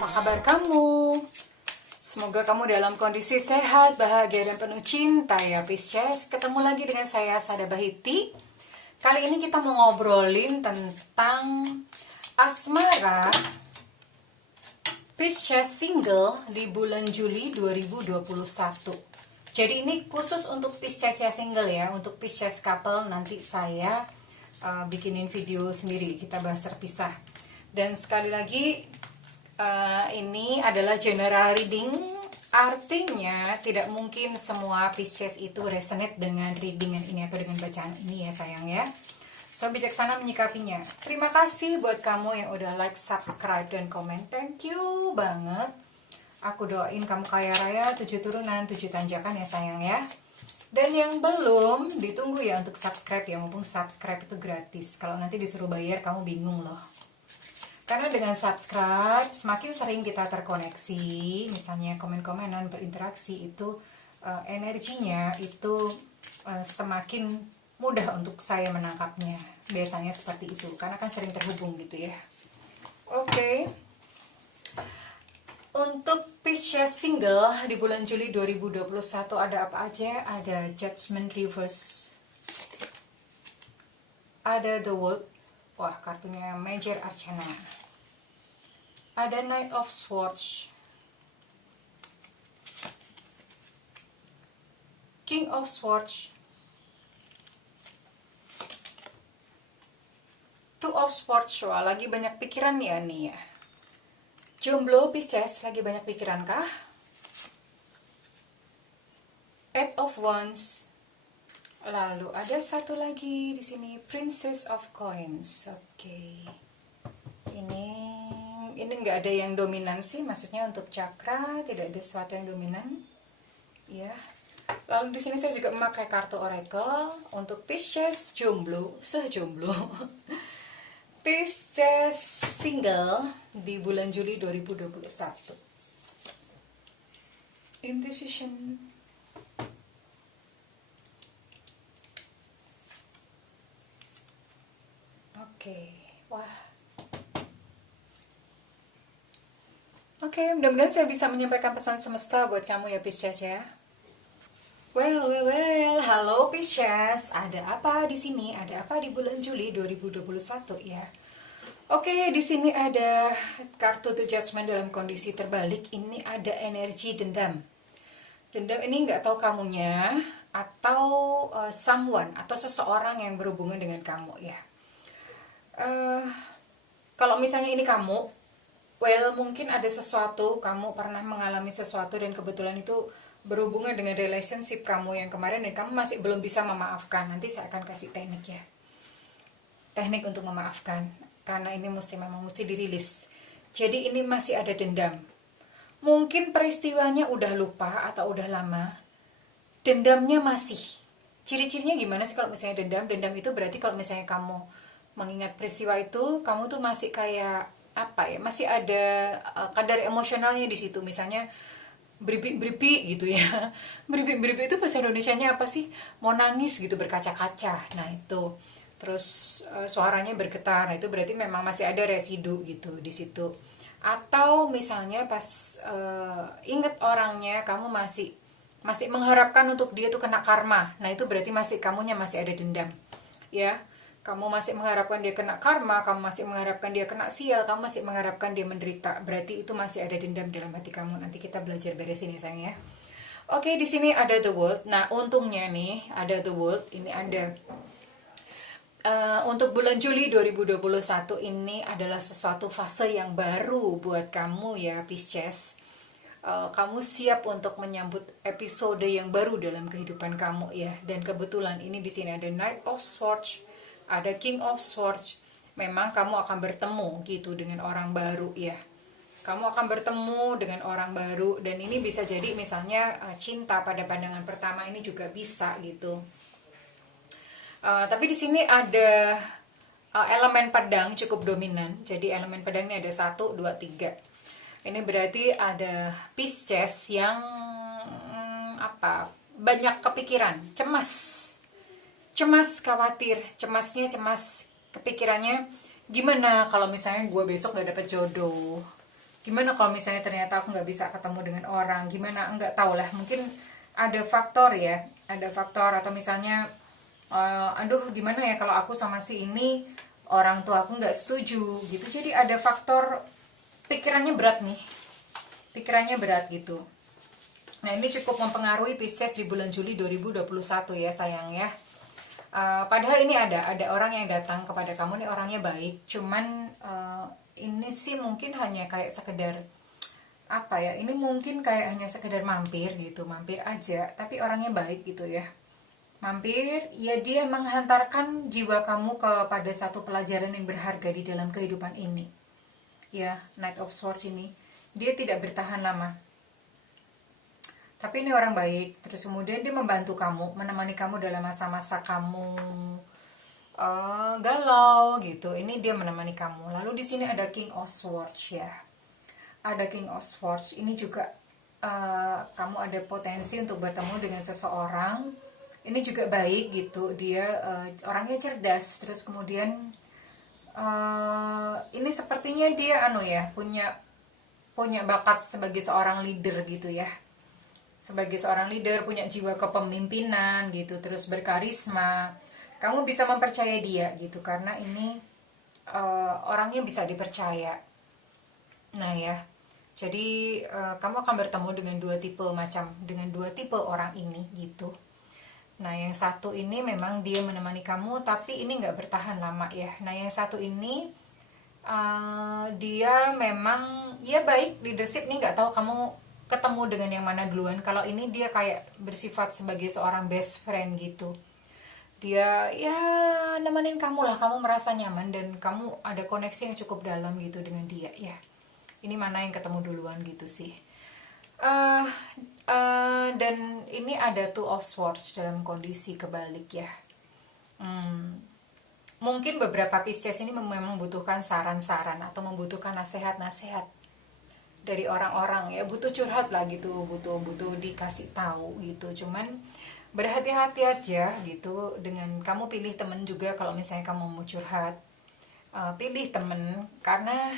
apa kabar kamu? Semoga kamu dalam kondisi sehat, bahagia, dan penuh cinta ya Pisces. Ketemu lagi dengan saya, Sada Bahiti. Kali ini kita mau ngobrolin tentang asmara Pisces single di bulan Juli 2021. Jadi ini khusus untuk Pisces ya single ya. Untuk Pisces couple nanti saya bikinin video sendiri, kita bahas terpisah. Dan sekali lagi ini adalah general reading, artinya tidak mungkin semua Pisces itu resonate dengan readingan ini atau dengan bacaan ini ya sayang ya. So bijaksana menyikapinya. Terima kasih buat kamu yang udah like, subscribe, dan komen. Thank you banget. Aku doain kamu kaya raya, 7 turunan, 7 tanjakan ya sayang ya. Dan yang belum, ditunggu ya untuk subscribe ya. Mumpung subscribe itu gratis. Kalau nanti disuruh bayar kamu bingung loh. Karena dengan subscribe, semakin sering kita terkoneksi, misalnya komen-komenan, berinteraksi, itu energinya itu semakin mudah untuk saya menangkapnya. Biasanya seperti itu, karena kan sering terhubung gitu ya. Oke. Untuk Pisces single di bulan Juli 2021 ada apa aja? Ada Judgment Reverse. Ada The World. Wah, kartunya Major Arcana. Ada Knight of Swords, King of Swords, Two of Swords. Wah, lagi banyak pikiran ya nih ya. Jomblo Pisces, lagi banyak pikiran kah? Eight of Wands. Lalu ada satu lagi di sini, Princess of Coins. Oke. Ini nggak ada yang dominan sih, maksudnya untuk cakra tidak ada sesuatu yang dominan, ya. Lalu di sini saya juga memakai kartu oracle untuk Pisces jomblo, sejomblo, Pisces single di bulan Juli 2021. Indecision. Oke, wah. Oke, mudah-mudahan saya bisa menyampaikan pesan semesta buat kamu ya Pisces ya. Well, halo Pisces. Ada apa di sini? Ada apa di bulan Juli 2021 ya? Oke, di sini ada kartu The Judgment dalam kondisi terbalik. Ini ada energi dendam. Dendam ini nggak tahu kamunya atau someone atau seseorang yang berhubungan dengan kamu ya. Kalau misalnya ini kamu, well, mungkin ada sesuatu, kamu pernah mengalami sesuatu dan kebetulan itu berhubungan dengan relationship kamu yang kemarin dan kamu masih belum bisa memaafkan. Nanti saya akan kasih teknik ya. Teknik untuk memaafkan. Karena ini memang mesti dirilis. Jadi ini masih ada dendam. Mungkin peristiwanya udah lupa atau udah lama. Dendamnya masih. Ciri-cirinya gimana sih kalau misalnya dendam? Dendam itu berarti kalau misalnya kamu mengingat peristiwa itu, kamu tuh masih kayak apa ya, masih ada kadar emosionalnya di situ. Misalnya beripi gitu ya. Beripi itu bahasa Indonesianya apa sih? Mau nangis gitu, berkaca-kaca. Nah itu. Terus suaranya bergetar. Nah itu berarti memang masih ada residu gitu di situ. Atau misalnya pas inget orangnya, kamu masih mengharapkan untuk dia tuh kena karma. Nah itu berarti kamunya masih ada dendam. Ya. Kamu masih mengharapkan dia kena karma, kamu masih mengharapkan dia kena sial, kamu masih mengharapkan dia menderita. Berarti itu masih ada dendam dalam hati kamu. Nanti kita belajar beresin ya sayang ya. Oke, di sini ada The World. Nah, untungnya nih ada The World. Ini ada untuk bulan Juli 2021 ini adalah sesuatu fase yang baru buat kamu ya Pisces. Kamu siap untuk menyambut episode yang baru dalam kehidupan kamu ya. Dan kebetulan ini di sini ada Knight of Swords, ada King of Swords. Memang kamu akan bertemu gitu dengan orang baru ya. Kamu akan bertemu dengan orang baru dan ini bisa jadi misalnya cinta pada pandangan pertama, ini juga bisa gitu. Tapi di sini ada elemen pedang cukup dominan. Jadi elemen pedang ini ada 1, 2, 3. Ini berarti ada Pisces yang banyak kepikiran, cemas, khawatir. Cemas kepikirannya gimana kalau misalnya gue besok gak dapet jodoh, Gimana kalau misalnya ternyata aku nggak bisa ketemu dengan orang, gimana, nggak tahu lah, mungkin ada faktor ya, ada faktor, atau misalnya aduh gimana ya kalau aku sama si ini, orang tua aku nggak setuju gitu. Jadi ada faktor pikirannya berat nih, pikirannya berat gitu. Nah, ini cukup mempengaruhi Pisces di bulan Juli 2021 ya sayang ya. Padahal ini ada orang yang datang kepada kamu nih, orangnya baik, cuman ini sih mungkin hanya kayak sekedar apa ya, ini mungkin kayak hanya sekedar mampir gitu, mampir aja, tapi orangnya baik gitu ya. Mampir, ya dia menghantarkan jiwa kamu kepada satu pelajaran yang berharga di dalam kehidupan ini. Ya, Knight of Swords ini, dia tidak bertahan lama. Tapi ini orang baik, terus kemudian dia membantu kamu, menemani kamu dalam masa-masa kamu galau gitu. Ini dia menemani kamu. Lalu di sini ada King of Swords ya. Ada King of Swords. Ini juga kamu ada potensi untuk bertemu dengan seseorang. Ini juga baik gitu. Dia orangnya cerdas. Terus kemudian ini sepertinya dia punya bakat sebagai seorang leader gitu ya. Sebagai seorang leader, punya jiwa kepemimpinan gitu, terus berkarisma. Kamu bisa mempercaya dia gitu, karena ini orangnya bisa dipercaya. Nah ya, jadi kamu akan bertemu dengan dua tipe orang ini gitu. Nah, yang satu ini memang dia menemani kamu, tapi ini nggak bertahan lama ya. Nah, yang satu ini dia memang ya baik, leadership nih, nggak tahu kamu ketemu dengan yang mana duluan. Kalau ini dia kayak bersifat sebagai seorang best friend gitu. Dia ya nemenin kamu lah, kamu merasa nyaman dan kamu ada koneksi yang cukup dalam gitu dengan dia ya. Ini mana yang ketemu duluan gitu sih. Dan ini ada Two of Swords dalam kondisi kebalik ya. Mungkin beberapa Pisces ini memang membutuhkan saran-saran atau membutuhkan nasihat-nasihat dari orang-orang ya, butuh curhat lah gitu, butuh dikasih tahu gitu. Cuman berhati-hati aja gitu dengan kamu pilih temen juga. Kalau misalnya kamu mau curhat, pilih temen, karena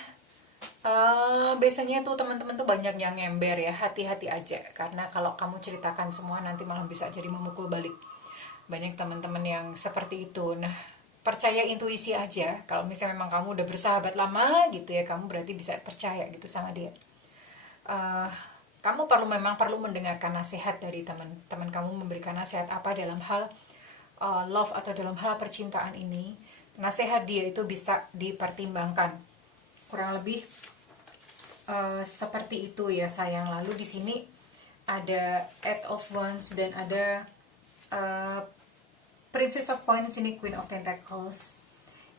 biasanya tuh teman-teman tuh banyak yang ngember ya. Hati-hati aja, karena kalau kamu ceritakan semua nanti malah bisa jadi memukul balik. Banyak teman-teman yang seperti itu. Nah, percaya intuisi aja. Kalau misalnya memang kamu udah bersahabat lama gitu ya, kamu berarti bisa percaya gitu sama dia. Kamu memang perlu mendengarkan nasihat dari teman kamu, memberikan nasihat apa dalam hal love atau dalam hal percintaan ini. Nasihat dia itu bisa dipertimbangkan, kurang lebih seperti itu ya sayang. Lalu di sini ada Eight of Wands dan ada Princess of Wands, ini Queen of Pentacles.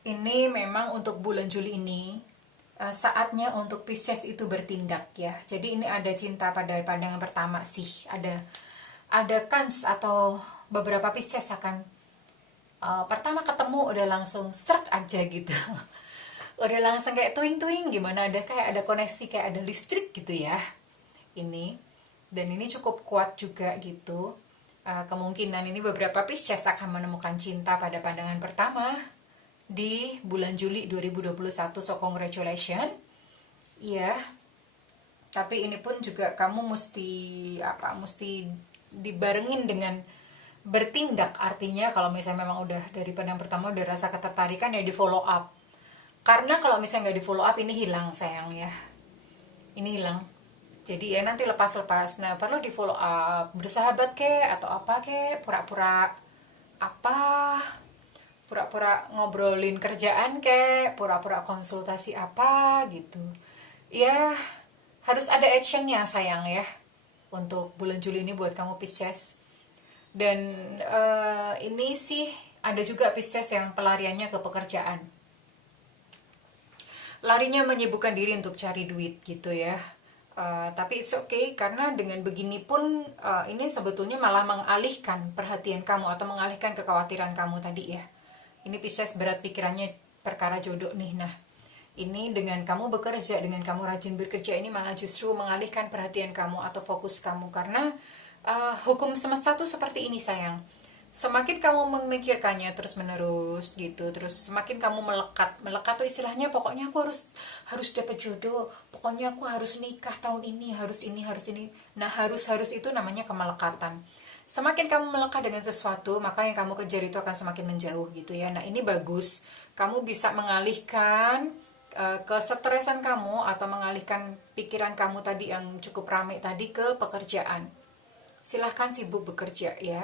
Ini memang untuk bulan Juli ini saatnya untuk Pisces itu bertindak ya. Jadi ini ada cinta pada pandangan pertama sih. Ada kans atau beberapa Pisces akan pertama ketemu udah langsung serak aja gitu. Udah langsung kayak tuing-tuing, gimana, ada kayak ada koneksi, kayak ada listrik gitu ya. Ini dan ini cukup kuat juga gitu. Kemungkinan ini beberapa Pisces akan menemukan cinta pada pandangan pertama di bulan Juli 2021. So congratulations ya. Tapi ini pun juga kamu mesti dibarengin dengan bertindak. Artinya kalau misalnya memang udah dari pandang pertama udah rasa ketertarikan, ya di follow up. Karena kalau misalnya nggak di follow up, ini hilang sayang ya. Ini hilang. Jadi ya nanti lepas-lepas. Nah, perlu di follow up, bersahabat atau apa pura-pura ngobrolin kerjaan pura-pura konsultasi apa gitu. Ya, harus ada actionnya sayang ya. Untuk bulan Juli ini buat kamu Pisces. Dan ini sih ada juga Pisces yang pelariannya ke pekerjaan. Larinya menyibukkan diri untuk cari duit gitu ya. Tapi it's okay, karena dengan begini pun ini sebetulnya malah mengalihkan perhatian kamu atau mengalihkan kekhawatiran kamu tadi ya. Ini Pisces berat pikirannya perkara jodoh nih. Nah, ini dengan kamu bekerja, dengan kamu rajin bekerja, ini malah justru mengalihkan perhatian kamu atau fokus kamu. Karena hukum semesta tuh seperti ini sayang. Semakin kamu memikirkannya terus menerus gitu, terus semakin kamu melekat tuh istilahnya, pokoknya aku harus dapat jodoh, pokoknya aku harus nikah tahun ini, harus ini, harus ini. Nah, harus itu namanya kemelekatan. Semakin kamu melekat dengan sesuatu, maka yang kamu kejar itu akan semakin menjauh gitu ya. Nah, ini bagus, kamu bisa mengalihkan kesetresan kamu atau mengalihkan pikiran kamu tadi yang cukup ramai tadi ke pekerjaan. Silahkan sibuk bekerja ya,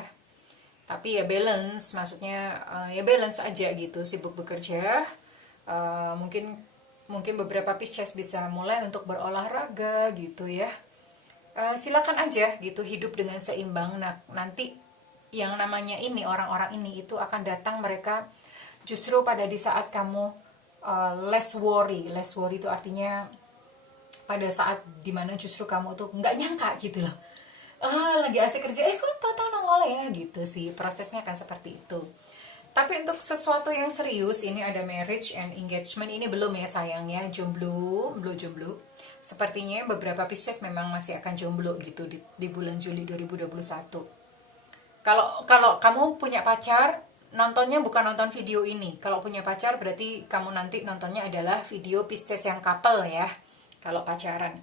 tapi ya balance, maksudnya ya balance aja gitu, sibuk bekerja. Mungkin mungkin beberapa Pisces bisa mulai untuk berolahraga gitu ya. Silakan aja gitu, hidup dengan seimbang. Nah, nanti yang namanya ini, orang-orang ini itu akan datang, mereka justru pada di saat kamu less worry. Less worry itu artinya pada saat dimana justru kamu tuh nggak nyangka gitu loh, lagi asik kerja, kok tau-tau nongol ya gitu sih, prosesnya akan seperti itu. Tapi untuk sesuatu yang serius, ini ada marriage and engagement, ini belum ya sayangnya, belum jomblo. Sepertinya beberapa Pisces memang masih akan jomblo gitu di bulan Juli 2021. Kalau kamu punya pacar, nontonnya bukan nonton video ini. Kalau punya pacar berarti kamu nanti nontonnya adalah video Pisces yang couple ya, kalau pacaran.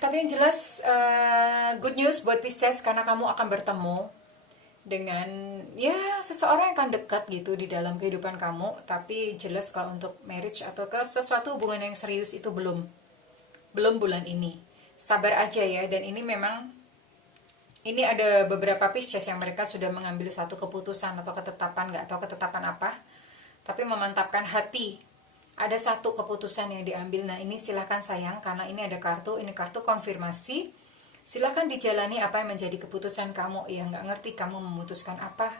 Tapi yang jelas good news buat Pisces, karena kamu akan bertemu dengan ya seseorang yang akan dekat gitu di dalam kehidupan kamu. Tapi jelas kalau untuk marriage atau ke sesuatu hubungan yang serius itu belum bulan ini. Sabar aja ya. Dan ini memang, ini ada beberapa Pisces yang mereka sudah mengambil satu keputusan atau ketetapan, nggak tahu ketetapan apa, tapi memantapkan hati. Ada satu keputusan yang diambil. Nah, ini silahkan sayang, karena ini ada kartu, ini kartu konfirmasi. Silahkan dijalani apa yang menjadi keputusan kamu. Ya, nggak ngerti kamu memutuskan apa,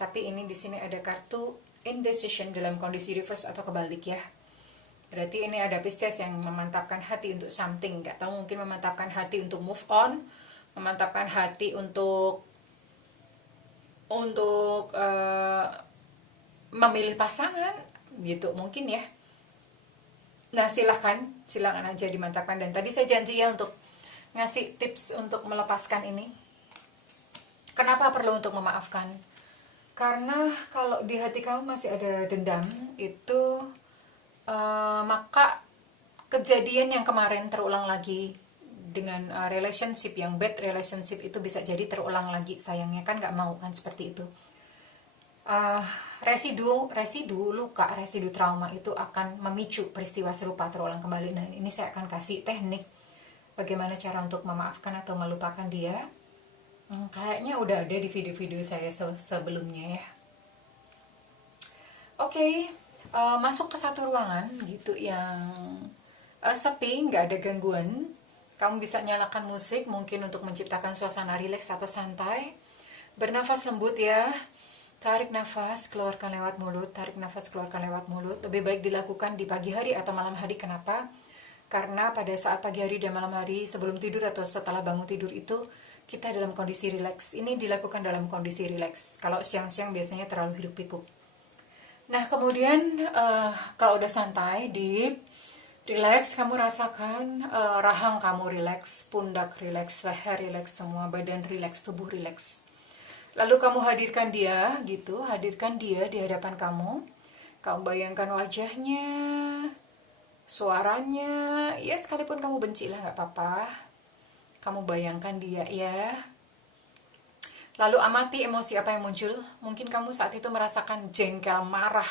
tapi ini di sini ada kartu indecision dalam kondisi reverse atau kebalik ya. Berarti ini ada Pisces yang memantapkan hati untuk something. Nggak tahu, mungkin memantapkan hati untuk move on, memantapkan hati untuk memilih pasangan gitu mungkin ya. Nah, silakan aja dimantapkan. Dan tadi saya janji ya untuk ngasih tips untuk melepaskan ini. Kenapa perlu untuk memaafkan? Karena kalau di hati kamu masih ada dendam, itu maka kejadian yang kemarin terulang lagi dengan relationship yang bad relationship itu bisa jadi terulang lagi. Sayangnya kan nggak mau kan seperti itu. Residu luka, residu trauma itu akan memicu peristiwa serupa terulang kembali. Nah, ini saya akan kasih teknik bagaimana cara untuk memaafkan atau melupakan dia. Kayaknya udah ada di video-video saya sebelumnya ya. Oke, masuk ke satu ruangan gitu yang sepi, nggak ada gangguan. Kamu bisa nyalakan musik mungkin untuk menciptakan suasana rileks atau santai. Bernafas lembut ya. Tarik nafas, keluarkan lewat mulut. Tarik nafas, keluarkan lewat mulut. Lebih baik dilakukan di pagi hari atau malam hari. Kenapa? Karena pada saat pagi hari dan malam hari, sebelum tidur atau setelah bangun tidur itu, kita dalam kondisi rileks. Ini dilakukan dalam kondisi rileks. Kalau siang-siang biasanya terlalu hiruk pikuk. Nah, kemudian kalau udah santai, deep, rileks, kamu rasakan rahang kamu rileks, pundak rileks, leher rileks, semua badan rileks, tubuh rileks. Lalu kamu hadirkan dia gitu, hadirkan dia di hadapan kamu. Kamu bayangkan wajahnya, suaranya, ya sekalipun kamu benci lah gak apa-apa. Kamu bayangkan dia ya. Lalu amati emosi apa yang muncul. Mungkin kamu saat itu merasakan jengkel, marah,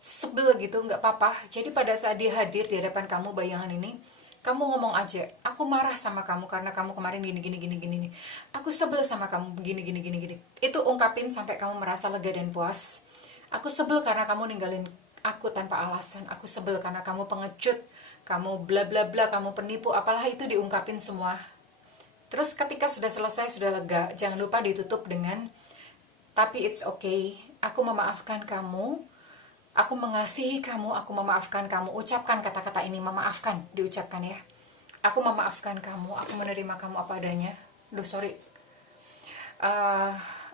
sebel gitu, gak apa-apa. Jadi pada saat dia hadir di hadapan kamu, bayangan ini, kamu ngomong aja, aku marah sama kamu karena kamu kemarin gini. Aku sebel sama kamu gini. Itu ungkapin sampai kamu merasa lega dan puas. Aku sebel karena kamu ninggalin aku tanpa alasan. Aku sebel karena kamu pengecut, kamu bla bla bla, kamu penipu, apalah itu diungkapin semua. Terus ketika sudah selesai, sudah lega, jangan lupa ditutup dengan tapi it's okay, aku memaafkan kamu. Aku mengasihi kamu, aku memaafkan kamu. Ucapkan kata-kata ini, memaafkan, diucapkan ya. Aku memaafkan kamu, aku menerima kamu apa adanya.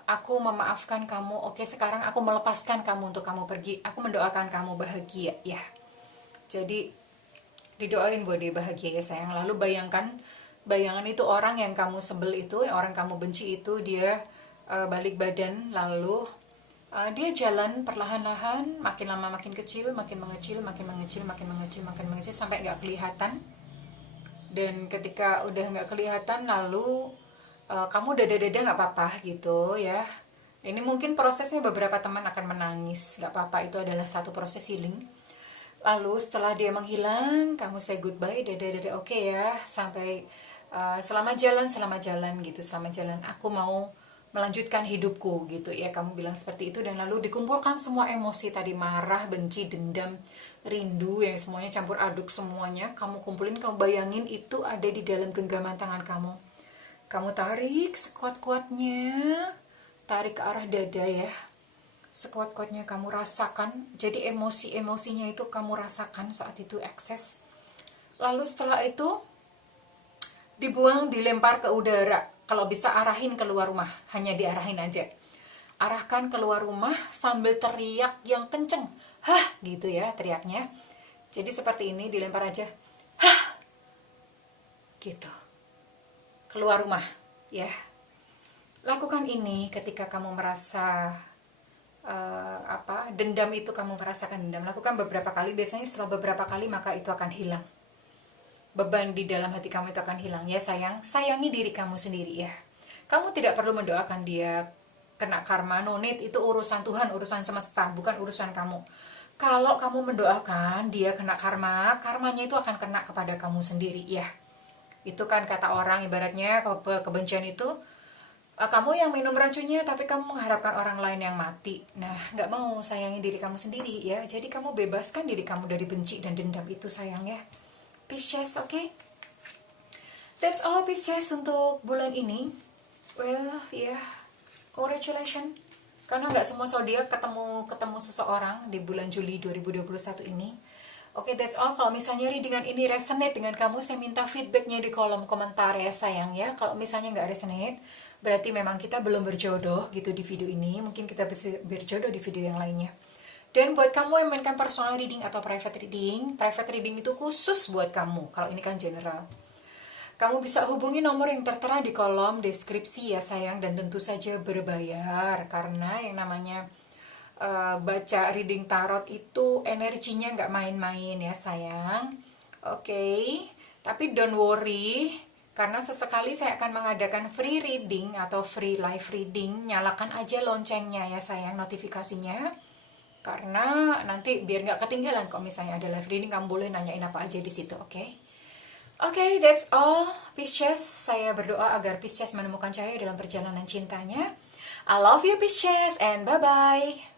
Aku memaafkan kamu. Oke, sekarang aku melepaskan kamu untuk kamu pergi. Aku mendoakan kamu bahagia ya. Jadi didoain buat dia bahagia ya sayang. Lalu bayangan itu orang yang kamu sebel itu, yang orang kamu benci itu, dia balik badan, lalu dia jalan perlahan-lahan, makin lama makin kecil, makin mengecil, makin mengecil, makin mengecil, makin mengecil, sampai nggak kelihatan. Dan ketika udah nggak kelihatan, lalu kamu dada-dada nggak apa-apa gitu ya. Ini mungkin prosesnya beberapa teman akan menangis, nggak apa-apa, itu adalah satu proses healing. Lalu setelah dia menghilang, kamu say goodbye, dada-dada oke ya, sampai selamat jalan gitu, selamat jalan. Aku mau melanjutkan hidupku gitu ya, kamu bilang seperti itu. Dan lalu dikumpulkan semua emosi tadi, marah, benci, dendam, rindu, yang semuanya campur aduk semuanya. Kamu kumpulin, kamu bayangin itu ada di dalam genggaman tangan kamu. Kamu tarik sekuat-kuatnya, tarik ke arah dada ya. Sekuat-kuatnya kamu rasakan. Jadi emosi-emosinya itu kamu rasakan saat itu ekses. Lalu setelah itu dibuang, dilempar ke udara. Kalau bisa arahin keluar rumah, hanya diarahin aja. Arahkan keluar rumah sambil teriak yang kenceng. Hah, gitu ya teriaknya. Jadi seperti ini, dilempar aja. Hah, gitu. Keluar rumah, ya. Lakukan ini ketika kamu merasa dendam itu, kamu merasakan dendam. Lakukan beberapa kali, biasanya setelah beberapa kali maka itu akan hilang. Beban di dalam hati kamu itu akan hilang. Ya sayang, sayangi diri kamu sendiri ya. Kamu tidak perlu mendoakan dia kena karma, no need, itu urusan Tuhan, urusan semesta, bukan urusan kamu. Kalau kamu mendoakan dia kena karma, karmanya itu akan kena kepada kamu sendiri ya. Itu kan kata orang, ibaratnya kebencian itu kamu yang minum racunnya, tapi kamu mengharapkan orang lain yang mati. Nah, nggak mau, sayangi diri kamu sendiri ya. Jadi kamu bebaskan diri kamu dari benci dan dendam itu sayang ya. Pisces, okay? That's all Pisces untuk bulan ini. Well, yeah, congratulations. Karena nggak semua zodiak ketemu seseorang di bulan Juli 2021 ini. Oke, that's all. Kalau misalnya readingan ini resonate dengan kamu, saya minta feedbacknya di kolom komentar ya sayang ya. Kalau misalnya nggak resonate, berarti memang kita belum berjodoh gitu di video ini. Mungkin kita bisa berjodoh di video yang lainnya. Dan buat kamu yang mainkan personal reading atau private reading itu khusus buat kamu. Kalau ini kan general. Kamu bisa hubungi nomor yang tertera di kolom deskripsi ya sayang. Dan tentu saja berbayar. Karena yang namanya baca reading tarot itu energinya nggak main-main ya sayang. Oke, tapi don't worry, karena sesekali saya akan mengadakan free reading atau free live reading. Nyalakan aja loncengnya ya sayang, notifikasinya, karena nanti biar nggak ketinggalan. Kalau misalnya ada live reading, kamu boleh nanyain apa aja di situ. Oke, that's all Pisces. Saya berdoa agar Pisces menemukan cahaya dalam perjalanan cintanya. I love you Pisces and bye-bye.